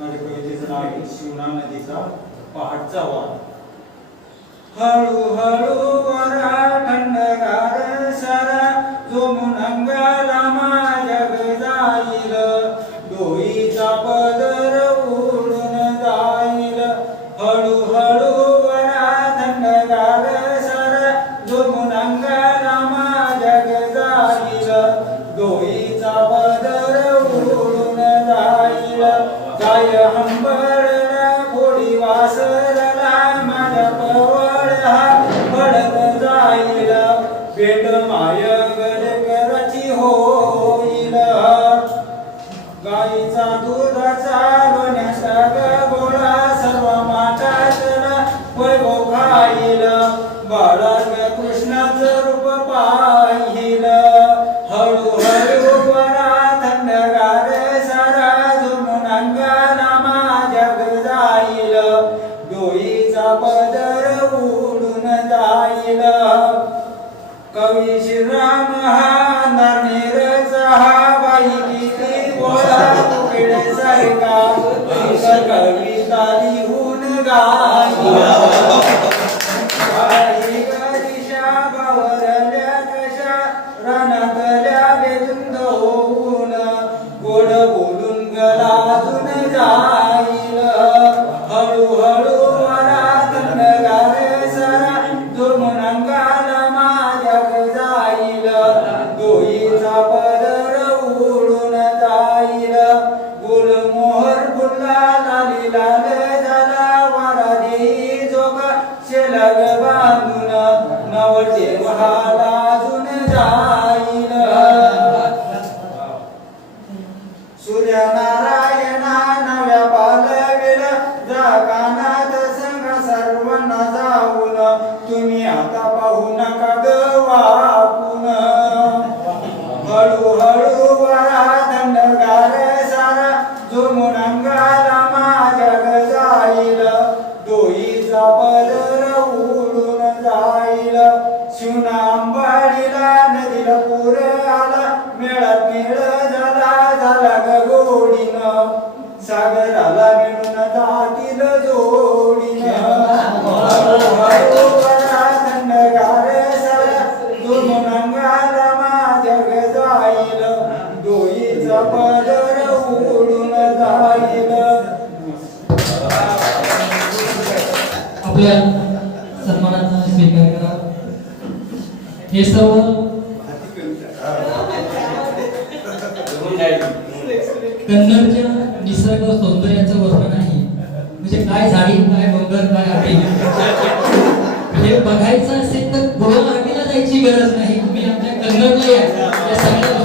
माझ्या कवितेचं नाव आहे शिवना नदीचा पहाटचा वार हळूहळू वरा थंडगार सरा जो मुनंगा जग गाय हंबरला गोडी वासरला माझ्या पडत माय होईल गाईचा दुधाचा लोण्याचा गोळा सर्व माठातला वैभव खाईल बाळा कृष्णाचं रूप पा बाई किती गोळा उकेड सारखा इतर दिशा बावरल्या कशा रणातल्या बेधुंद होऊन गोड बोलून गलाजून जाईल आता पाहू नका ग वाकून. हळूहळू वरा थंडगार सारा झुमून अंगाला माझ्या जाईल. डोईचा पदर उडून जाईल. शिवना अंबाडीला नदीला पूर आला मेळात मेळ झाला झाला ग गोडीनं. सागराला मिळून जातील आपल्या सन्मानाचा स्वीकार करा. हे सर्व कन्नडच्या निसर्ग सौंदर्याचं वर्णन आहे. म्हणजे काय झाडी काय बंगर काय आटे हे बघायचं असेल तर गोवा आटीला जायची गरज नाही. तुम्ही आपल्या कन्नडला या सगळ्या